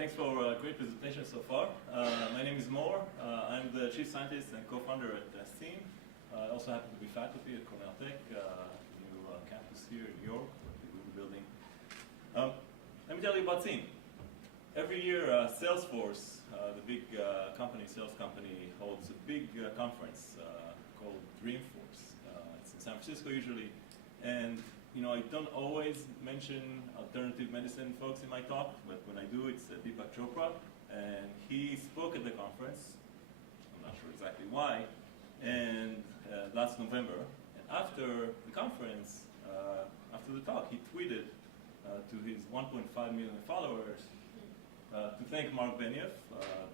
Thanks for a great presentation so far. My name is Mor. I'm the chief scientist and co-founder at SIEM. I also happen to be faculty at Cornell Tech, new campus here in New York, the building. Let me tell you about SIEM. Every year, Salesforce, the big sales company, holds a big conference called Dreamforce. It's in San Francisco usually, and I don't always mention alternative medicine folks in my talk, but when I do, it's Deepak Chopra, and he spoke at the conference. I'm not sure exactly why, and last November. And after the conference, after the talk, he tweeted to his 1.5 million followers to thank Mark Benioff,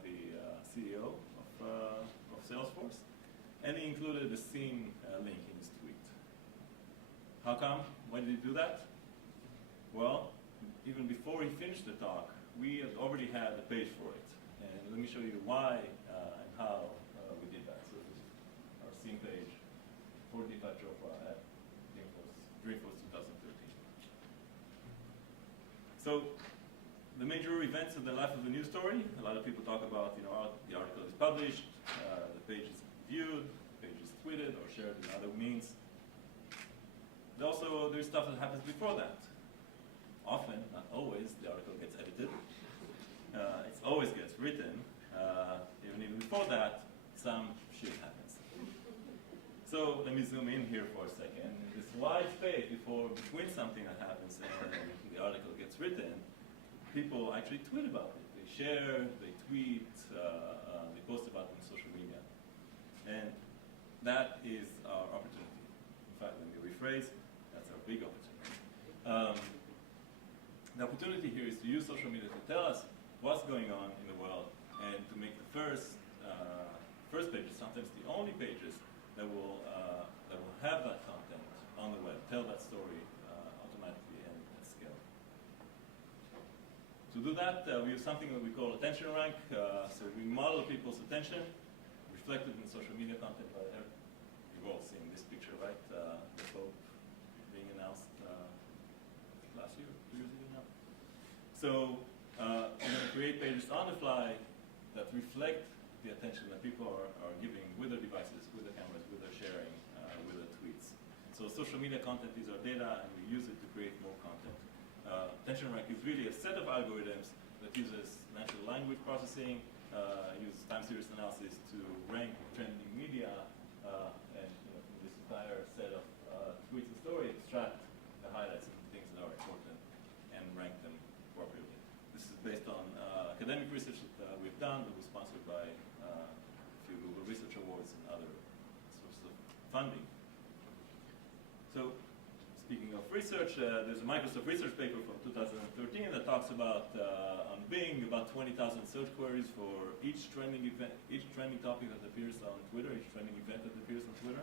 the CEO of Salesforce, and he included a SIEM link in his tweet. How come? Why did he do that? Well, even before he finished the talk, we had already had a page for it. And let me show you why and how we did that. So this is our SIEM page for Deepak Chopra at Dreamforce 2013. So the major events of the life of the news story, a lot of people talk about, the article is published, the page is viewed, the page is tweeted or shared in other means. Also, there's stuff that happens before that. Often, not always, the article gets edited. It always gets written. Even before that, some shit happens. So let me zoom in here for a second. This wide space between something that happens and the article gets written, people actually tweet about it. They share, they tweet, they post about it on social media. And that is our opportunity. In fact, let me rephrase. That's our big opportunity. The opportunity here is to use social media to tell us what's going on in the world and to make the first pages, sometimes the only pages that will have that content on the web, tell that story automatically and at scale. To do that, we use something that we call attention rank. So we model people's attention, reflected in social media content. You've all seen this picture, right? The Pope being announced last year, 2 years ago now. So we're going to create pages on the fly that reflect the attention that people are giving with their devices, with their cameras, with their sharing, with their tweets. So social media content is our data, and we use it to create more content. Attention rank is really a set of algorithms that uses natural language processing, uses time series analysis to rank trending media, and from this entire set of tweets and stories, extract the highlights of the things that are important and rank them appropriately. This is based on academic research that we've done that was sponsored by a few Google Research Awards and other sorts of funding. So, speaking of research, there's a Microsoft research paper from 2013 that talks about, on Bing, about 20,000 search queries for each trending event, each trending topic that appears on Twitter, each trending event that appears on Twitter.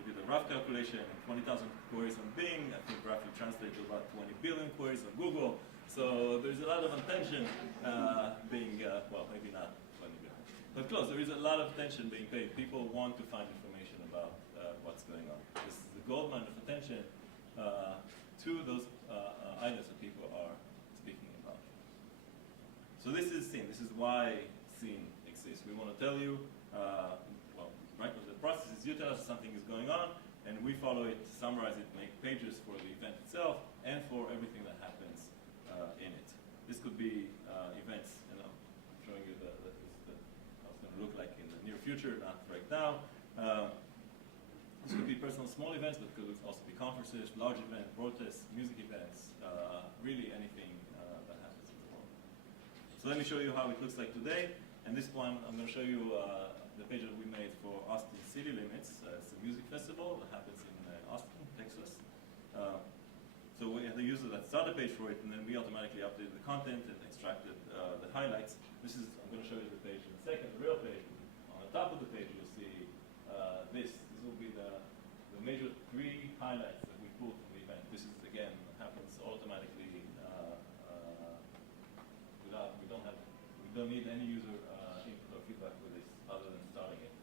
We did a rough calculation, 20,000 queries on Bing, I think roughly translates to about 20 billion queries on Google. So there's a lot of attention being, well, maybe not 20 billion, but close. There is a lot of attention being paid. People want to find information about what's going on. This is the gold mine of attention to those items that people are speaking about. So this is SIEM. This is why SIEM exists. We want to tell you, right, the process is you tell us something is going on, and we follow it, summarize it, make pages for the event itself, and for everything that happens in it. This could be events, and I'm showing you how it's going to look like in the near future, not right now. This could be personal small events, but could also be conferences, large events, protests, music events, really anything that happens in the world. So let me show you how it looks like today. And this one, I'm going to show you the page that we made for Austin City Limits. It's a music festival that happens in Austin, Texas. So we had the user that started the page for it, and then we automatically updated the content and extracted the highlights. I'm going to show you the page in a second, the real page. On the top of the page, you'll see this. This will be the major 3 highlights that we pulled from the event. This is, again, happens automatically. We don't need any user input or feedback with this other than starting it.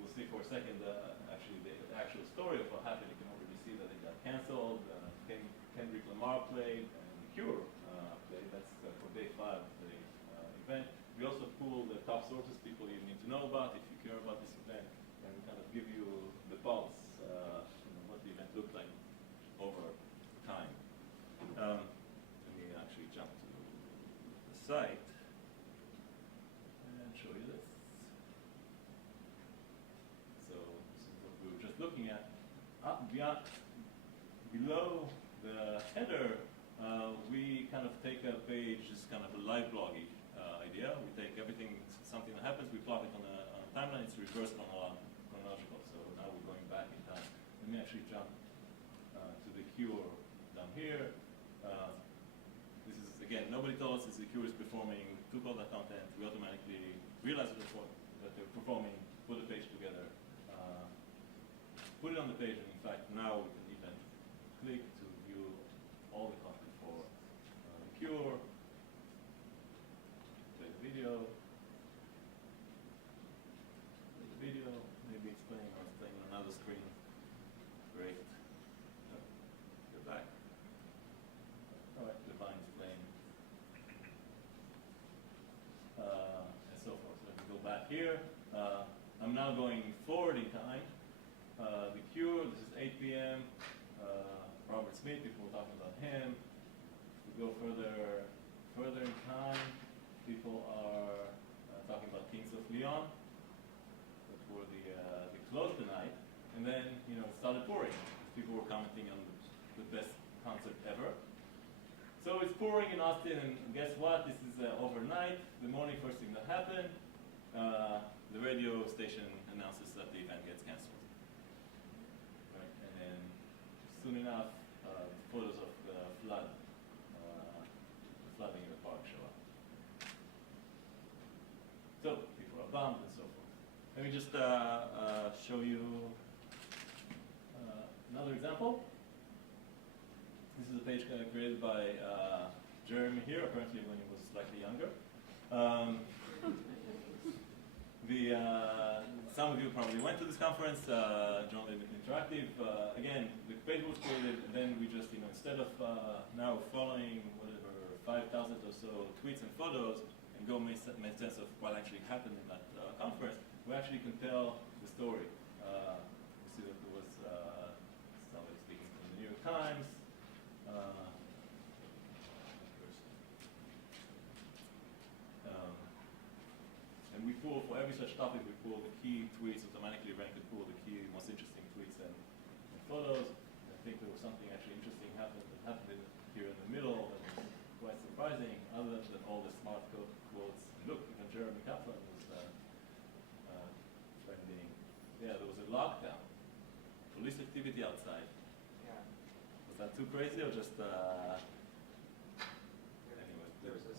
We'll see for a second actually the actual story of what happened. You can already see that it got canceled. Kendrick Lamar Mar played and Cure played. That's for day 5 of the event. We also pull the top sources, people you need to know about if you care about this event, and kind of give you the pulse, what the event looked like over time. Let me actually jump to the site and show you this. So this is what we were just looking at. Below the header, we kind of take a page, just kind of a live blogging idea. We take everything, something that happens, we plot it on a timeline. It's reverse chronological. So now we're going back in time. Let me actually jump to the Cure down here. This is, again, nobody told us the Cure is performing, took all that content, we automatically realized that they're performing, put the page together, put it on the page, and in fact, now we can even click to view all the content for Cure, play the video, maybe it's playing, or it's playing on another screen. Great. Go back. All right, the vine's playing. And so forth. So let me go back here. I'm now going forward in time. The Cure, this is 8 p.m. Robert Smith, people were talking about him. We go further in time. People are talking about Kings of Leon, that were the close tonight. And then, it started pouring. People were commenting on the best concert ever. So it's pouring in Austin, and guess what? This is overnight. The morning, first thing that happened, the radio station announces that the event gets canceled. Right? And then soon enough, photos of the flooding in the park show up. So people are bummed and so forth. Let me just show you another example. This is a page created by Jeremy here, apparently when he was slightly younger. Some of you probably went to this conference, John David Interactive. Again, the page was created, and then we just, instead of now following whatever 5,000 or so tweets and photos, and go make sense of what actually happened in that conference, we actually can tell the story. We see that there was somebody speaking from the New York Times. And we pull, for every such topic, we pull the key tweets, automatically rank and pull the key, most interesting tweets and photos. I think there was something actually interesting happened here in the middle that was quite surprising, other than all the smart quotes. Look, even Jeremy Kaplan was trending. Yeah, there was a lockdown, police activity outside. Yeah. Was that too crazy or just, anyway? There was a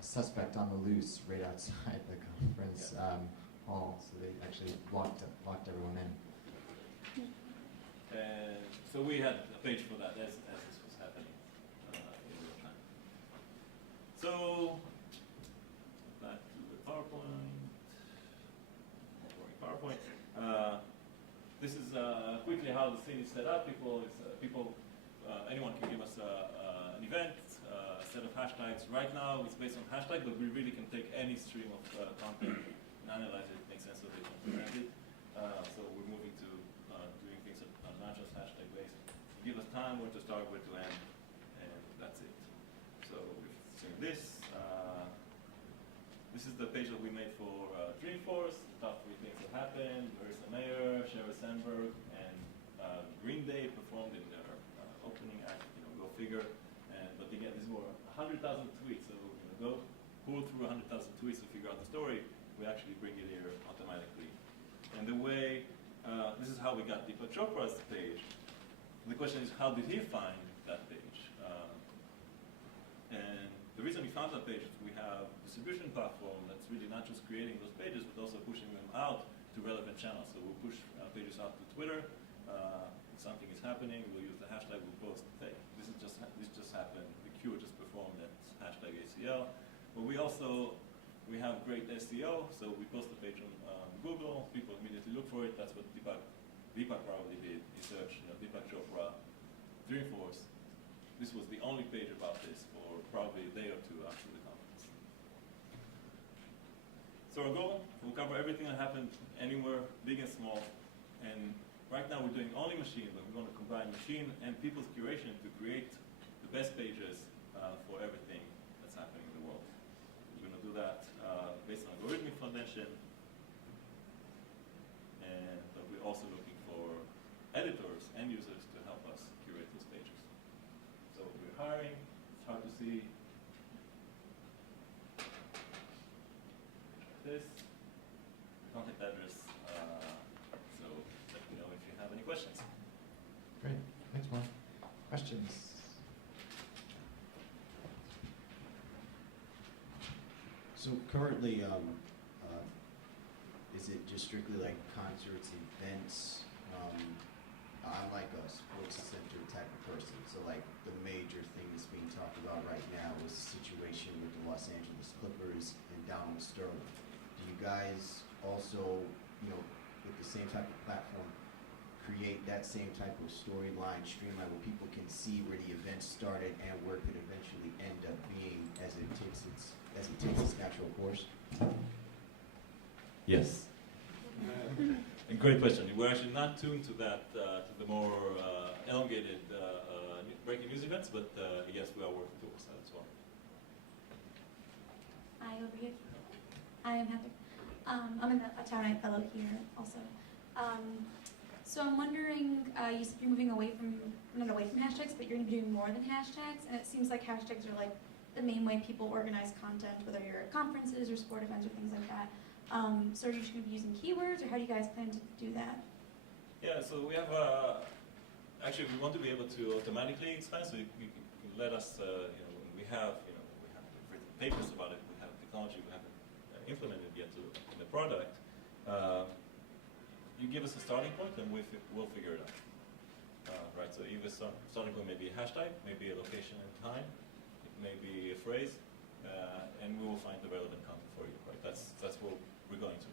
suspect on the loose right outside the conference hall, so they actually locked everyone in. And so we had a page for that as this was happening in real time. So back to the PowerPoint. This is quickly how the scene is set up. Anyone can give us an event, a set of hashtags. Right now it's based on hashtag, but we really can take any stream of content and analyze it, make sense of it, and present it. So we're moving to doing things that are not just hashtag based. Give us time where to start, where to end, and that's it. So we've seen this. This is the page that we made for Dreamforce. The top 3 things that happened: Marissa Mayer, Sheryl Sandberg, and Green Day performed in their opening act. Go figure. But again, these were 100,000 tweets. So go pull through 100,000 tweets to figure out the story. We actually bring it here automatically. And the way this is how we got Deepak Chopra's page. The question is, how did he find that page? And the reason we found that page is we have a distribution platform that's really not just creating those pages, but also pushing them out to relevant channels. So we'll push pages out to Twitter. If something is happening, we'll use the hashtag, we'll post, hey, this just happened, the Cure just performed at hashtag ACL. But we have great SEO, so we post the page on Google, people immediately look for it. That's what Deepak probably did. He searched Deepak Chopra Dreamforce, this was the only page about this for probably a day or two after the conference. So our goal, we'll cover everything that happened anywhere, big and small. And right now we're doing only machine, but we're going to combine machine and people's curation to create the best pages for everything that's happening in the world. We're going to do that based on algorithmic foundation. But we're also looking for editors and users to help us curate those pages. So we're hiring. It's hard to see this contact address. So let me know if you have any questions. Great. Thanks, Mor. Questions? So currently, is it just strictly like concerts, events? I'm like a sports-centered type of person, so like the major thing that's being talked about right now is the situation with the Los Angeles Clippers and Donald Sterling. Do you guys also, with the same type of platform, create that same type of storyline, streamline, where people can see where the event started and where it could eventually end up being as it takes its natural course? Yes. And great question. We're actually not tuned to that, to the more elongated breaking news events, but yes, we are working towards that as well. Hi, over here. I am Heather. I'm a Town Night Fellow here also. So I'm wondering, you said you're moving away from, not away from hashtags, but you're going to be doing more than hashtags, and it seems like hashtags are like the main way people organize content, whether you're at conferences or sport events or things like that. So are you just going to be using keywords, or how do you guys plan to do that? Yeah, so we have, actually we want to be able to automatically expand, so you can let us, we have written papers about it, we have technology, we haven't implemented yet in the product. You give us a starting point and we'll figure it out. Right, so either starting point may be a hashtag, maybe a location and time, it may be a phrase, and we will find the relevant content for you, right? That's what we're going to.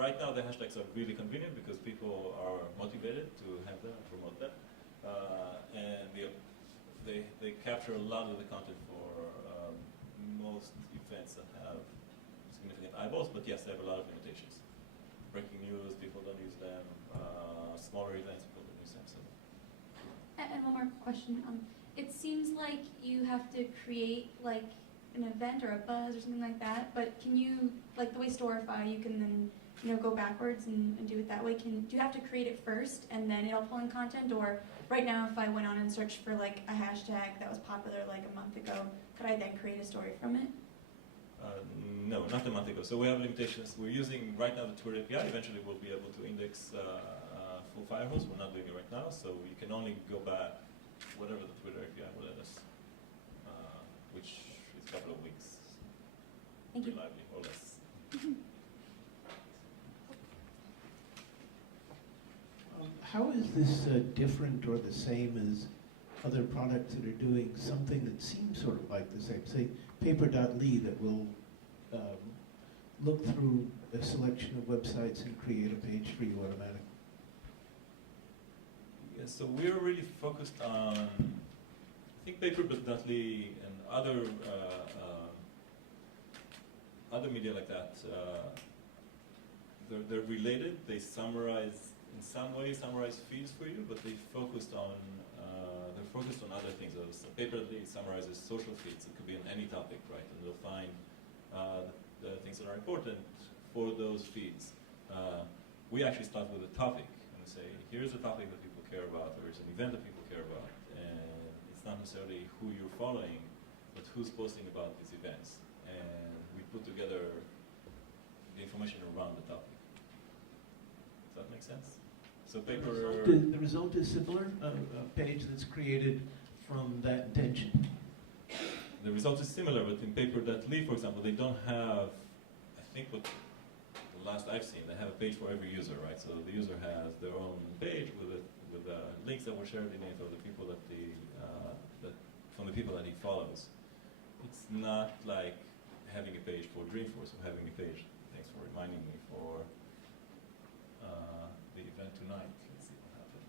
Right now the hashtags are really convenient because people are motivated to have them and promote them. And they capture a lot of the content for most events that have significant eyeballs, but yes, they have a lot of limitations. Breaking news, people don't use them. Smaller events, people don't use them. So. And one more question. It seems like you have to create like an event or a buzz or something like that, but can you, like the way Storify, you can then go backwards and do it that way. Do you have to create it first and then it'll pull in content, or right now if I went on and searched for like a hashtag that was popular like a month ago, could I then create a story from it? No, not a month ago. So we have limitations. We're using right now the Twitter API. Eventually we'll be able to index full firehose. We're not doing it right now, so you can only go back whatever the Twitter API will let us, which is a couple of weeks. Thank you. Reliably, or less. How is this different or the same as other products that are doing something that seems sort of like the same? Say, paper.ly that will look through a selection of websites and create a page for you automatically. Yeah, so we're really focused on, I think paper.ly and other media like that. They're related. They summarize in some way, summarize feeds for you, but they focused on they're focused on other things. So paper.ly summarizes social feeds. It could be on any topic, right? And they'll find the things that are important for those feeds. We actually start with a topic and say, here's a topic that people care about, or here's an event that people care about. And it's not necessarily who you're following, but who's posting about these events. And we put together the information around the topic. Does that make sense? So paper... The result is similar, a page that's created from that intention. The result is similar, but in paper.ly, for example, they don't have, I think what the last I've seen, they have a page for every user, right? So the user has their own page with links that were shared in it, or the people that from the people that he follows. It's not like having a page for Dreamforce or having a page, thanks for reminding me, for the event tonight. Let's see what happened.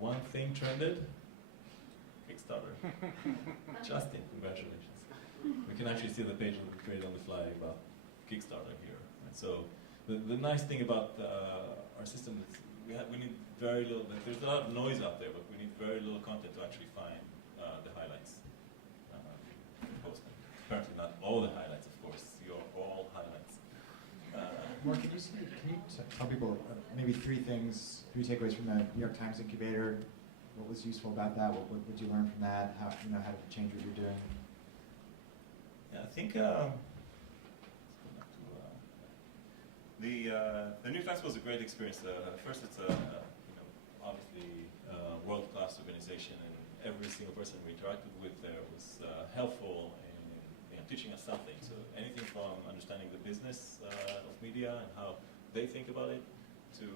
one thing trended, Kickstarter. Justin, congratulations. We can actually see the page that we created on the fly about Kickstarter here. Right? So the nice thing about our system is we need very little, there's a lot of noise out there, but we need very little content to actually find the highlights. Posted. Apparently not all the highlights, of course, your all highlights. Mor, can you tell people maybe three takeaways from the New York Times incubator? What was useful about that? What did you learn from that? How did it change what you're doing? Yeah, I think the New Times was a great experience. First, it's obviously world-class organization, and every single person we interacted with there was helpful in teaching us something. So anything from understanding the business of media and how they think about it, to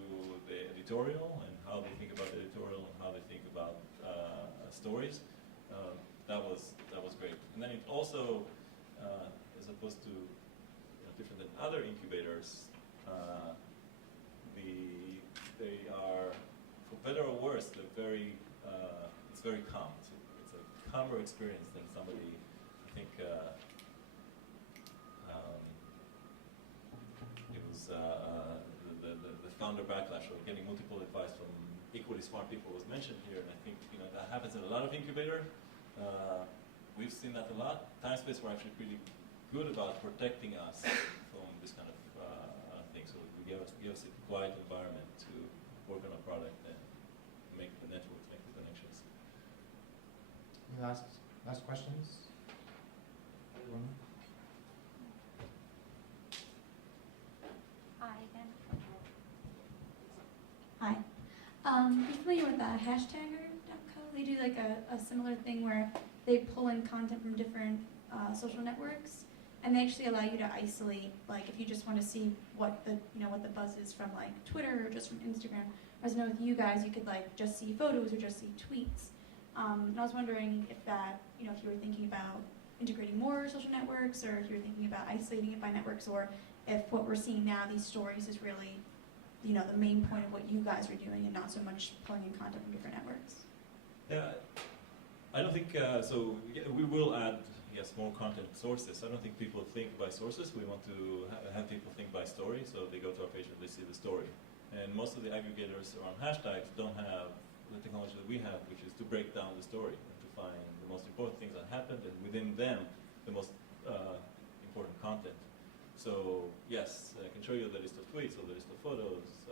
the editorial and how they think about editorial and how they think about stories. That was great. And then it also, as opposed to different than other incubators, they are, for better or worse, they're very it's very calm. It's a calmer experience than somebody, I think. It was the founder backlash or getting multiple advice from equally smart people was mentioned here, and I think that happens in a lot of incubator. We've seen that a lot. TimeSpace were actually pretty good about protecting us from this kind of thing. So we give us a quiet environment to work on a product and make the networks, make the connections. Any last questions? Everyone? Hi again. Hi. Are you familiar with hashtagger.co? They do like a similar thing where they pull in content from different social networks, and they actually allow you to isolate, like if you just want to see what the what the buzz is from like Twitter or just from Instagram. Whereas I know with you guys, you could like just see photos or just see tweets. And I was wondering if that if you were thinking about integrating more social networks, or if you were thinking about isolating it by networks, or if what we're seeing now, these stories, is really the main point of what you guys are doing, and not so much pulling in content from different networks. Yeah, I don't think so. Yeah, we will add more content sources. I don't think people think by sources. We want to have people think by story, so they go to our page and they see the story. And most of the aggregators around hashtags don't have the technology that we have, which is to break down the story and to find the most important things that happened, and within them, the most important content. So yes, I can show you the list of tweets, or the list of photos,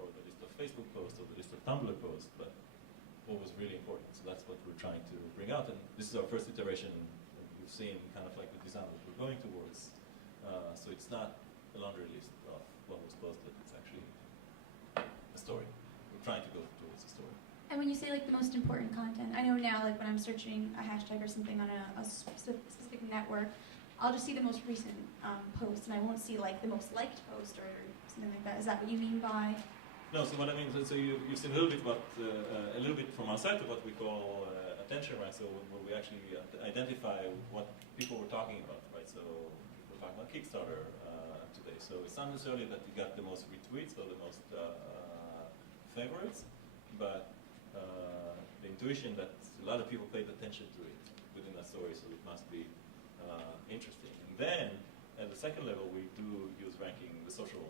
or the list of Facebook posts, or the list of Tumblr posts, but what was really important. So that's what we're trying to bring out, and this is our first iteration. You've seen kind of like the design that we're going towards. So it's not a laundry list of what was posted, it's actually a story. We're trying to go towards a story. And when you say like the most important content, I know now like when I'm searching a hashtag or something on a specific network, I'll just see the most recent post, and I won't see like the most liked post or something like that. Is that what you mean by? No, so what I mean, so you've seen a little bit about, a little bit from our side of what we call attention, right? So where we actually identify what people were talking about, right? So we're talking about Kickstarter today. So it's not necessarily that you got the most retweets or the most favorites, but the intuition that a lot of people paid attention to it within that story, so it must be interesting. And then at the second level, we do use ranking, the social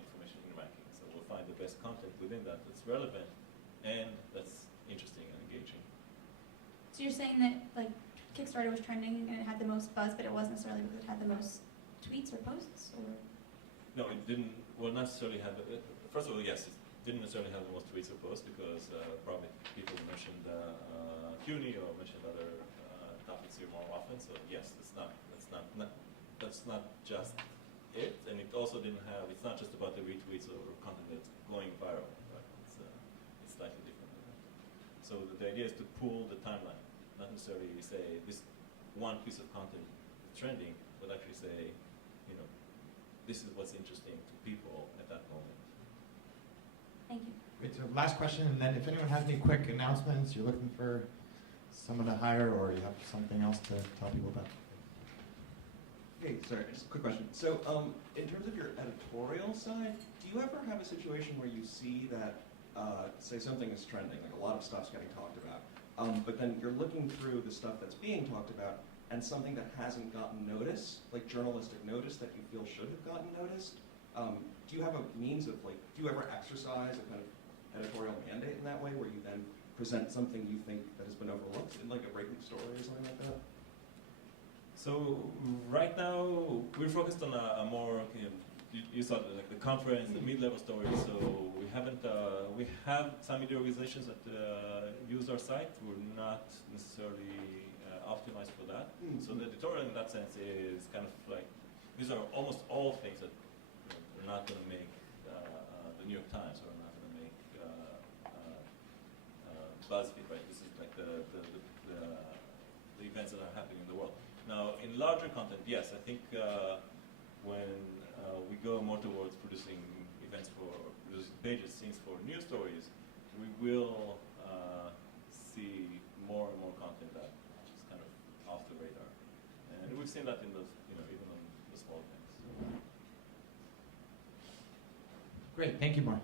information in ranking. So we'll find the best content within that that's relevant and that's interesting and engaging. So you're saying that like Kickstarter was trending and it had the most buzz, but it wasn't necessarily because it had the most tweets or posts, or? No, it didn't. Well, not necessarily have. First of all, yes, it didn't necessarily have the most tweets or posts because probably people mentioned CUNY or mentioned other topics here more often. So yes, that's not just it, and it also didn't have. It's not just about the retweets or content that's going viral. Right? It's slightly different than that. So the idea is to pool the timeline, not necessarily say this one piece of content is trending, but actually say, this is what's interesting to people at that moment. Thank you. Great, so last question, and then if anyone has any quick announcements, you're looking for someone to hire, or you have something else to tell people about. Hey, sorry, just a quick question. So, in terms of your editorial side, do you ever have a situation where you see that say something is trending, like a lot of stuff's getting talked about, but then you're looking through the stuff that's being talked about, and something that hasn't gotten notice, like journalistic notice that you feel should have gotten noticed, do you have a means of, like, do you ever exercise a kind of editorial mandate in that way, where you then present something you think that has been overlooked in like a breaking story or something like that? So right now we're focused on a more, you saw like the conference, the mid-level stories. So we haven't, we have some media organizations that use our site. We're not necessarily optimized for that. So the editorial in that sense is kind of like, these are almost all things that are not going to make the New York Times, or are not going to make BuzzFeed, right? This is like the events that are happening in the world. Now, in larger content, yes, I think when we go more towards producing events for producing pages, scenes for news stories, we will see more and more content that is kind of off the radar, and we've seen that in those, even on the small things. Great, thank you, Mor.